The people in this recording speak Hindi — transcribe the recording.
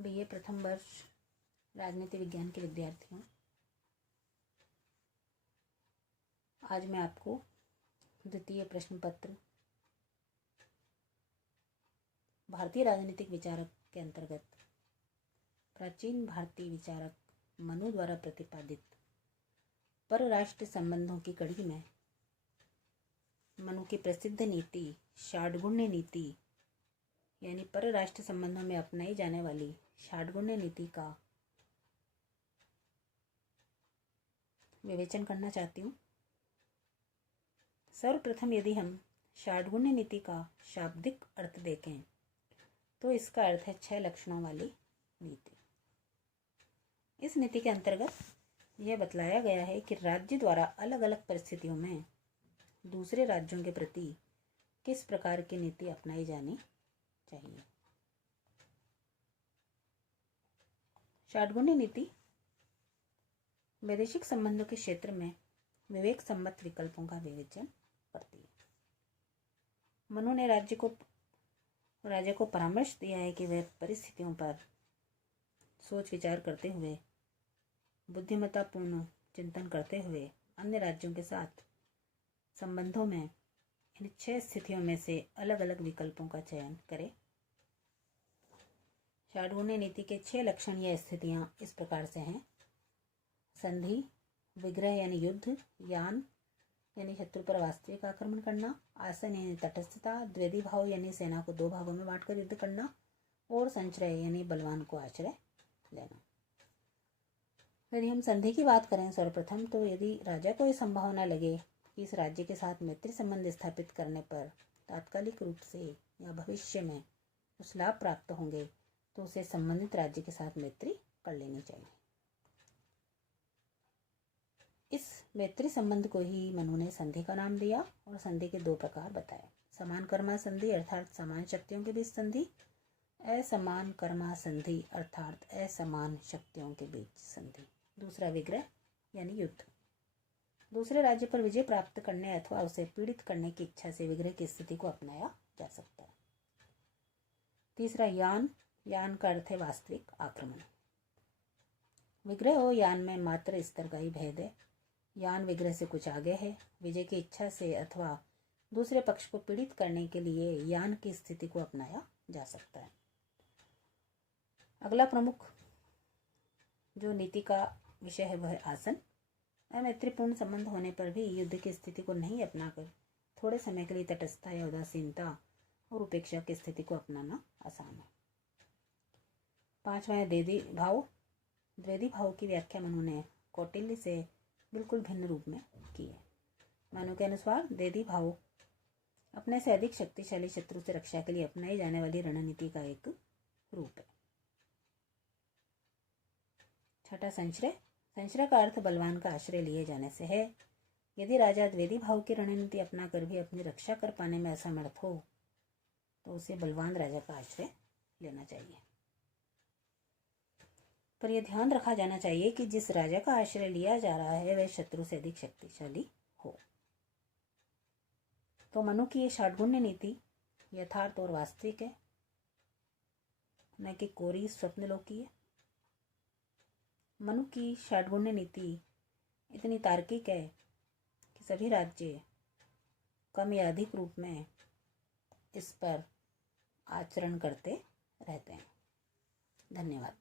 बीए प्रथम वर्ष राजनीति विज्ञान के विद्यार्थियों, आज मैं आपको द्वितीय प्रश्न पत्र भारतीय राजनीतिक विचारक के अंतर्गत प्राचीन भारतीय विचारक मनु द्वारा प्रतिपादित परराष्ट्र संबंधों की कड़ी में मनु की प्रसिद्ध नीति षाड्गुण्य नीति यानी परराष्ट्र संबंधों में अपनाई जाने वाली षाड्गुण्य नीति का विवेचन करना चाहती हूँ। सर्वप्रथम यदि हम षाड्गुण्य नीति का शाब्दिक अर्थ देखें तो इसका अर्थ है 6 लक्षणों वाली नीति। इस नीति के अंतर्गत यह बतलाया गया है कि राज्य द्वारा अलग अलग परिस्थितियों में दूसरे राज्यों के प्रति किस प्रकार की नीति अपनाई जानी चाहिए। षाड्गुण्य नीति वैदेशिक संबंधों के क्षेत्र में विवेक सम्मत विकल्पों का विवेचन करती है। मनु ने राज्य को परामर्श दिया है कि वह परिस्थितियों पर सोच विचार करते हुए बुद्धिमत्तापूर्ण चिंतन करते हुए अन्य राज्यों के साथ संबंधों में इन 6 स्थितियों में से अलग अलग विकल्पों का चयन करे। षाड्गुण्य नीति के 6 लक्षण या स्थितियां इस प्रकार से हैं। संधि, विग्रह यानी युद्ध, यान यानी शत्रु पर वास्तविक आक्रमण करना, आसन यानी तटस्थता, द्वैधी भाव यानी सेना को 2 भागों में बांटकर युद्ध करना, और संचय यानी बलवान को आश्रय लेना। यदि हम संधि की बात करें सर्वप्रथम, तो यदि राजा को यह संभावना लगे कि इस राज्य के साथ मैत्री संबंध स्थापित करने पर तात्कालिक रूप से या भविष्य में कुछ लाभ प्राप्त होंगे तो उसे संबंधित राज्य के साथ मैत्री कर लेनी चाहिए। इस मैत्री संबंध को ही मनु ने संधि का नाम दिया और संधि के 2 प्रकार बताए। समान कर्मा संधि अर्थात समान शक्तियों के बीच संधि, असमान कर्मा संधि अर्थात असमान शक्तियों के बीच संधि। दूसरा विग्रह यानी युद्ध, दूसरे राज्य पर विजय प्राप्त करने अथवा उसे पीड़ित करने की इच्छा से विग्रह की स्थिति को अपनाया जा सकता है। तीसरा यान का अर्थ है वास्तविक आक्रमण। विग्रह और यान में मात्र स्तर का ही भेद है। यान विग्रह से कुछ आगे है। विजय की इच्छा से अथवा दूसरे पक्ष को पीड़ित करने के लिए यान की स्थिति को अपनाया जा सकता है। अगला प्रमुख जो नीति का विषय है वह है आसन। अमैत्रीपूर्ण संबंध होने पर भी युद्ध की स्थिति को नहीं अपनाकर थोड़े समय के लिए तटस्थता या उदासीनता और उपेक्षा की स्थिति को अपनाना आसान है। 5वां है द्वैधी भाव। द्वैधी भाव की व्याख्या मनु ने कौटिल्य से बिल्कुल भिन्न रूप में की है। मनु के अनुसार द्वैधी भाव अपने से अधिक शक्तिशाली शत्रु से रक्षा के लिए अपनाई जाने वाली रणनीति का एक रूप है। 6ठा संश्रय। संश्रय का अर्थ बलवान का आश्रय लिए जाने से है। यदि राजा द्वैधी भाव की रणनीति अपनाकर भी अपनी रक्षा कर पाने में असमर्थ हो तो उसे बलवान राजा का आश्रय लेना चाहिए। पर यह ध्यान रखा जाना चाहिए कि जिस राजा का आश्रय लिया जा रहा है वह शत्रु से अधिक शक्तिशाली हो। तो मनु की यह षाड्गुण्य नीति यथार्थ और वास्तविक है, न कि कोरी स्वप्नलोकी है। मनु की षाड्गुण्य नीति इतनी तार्किक है कि सभी राज्य कम या अधिक रूप में इस पर आचरण करते रहते हैं। धन्यवाद।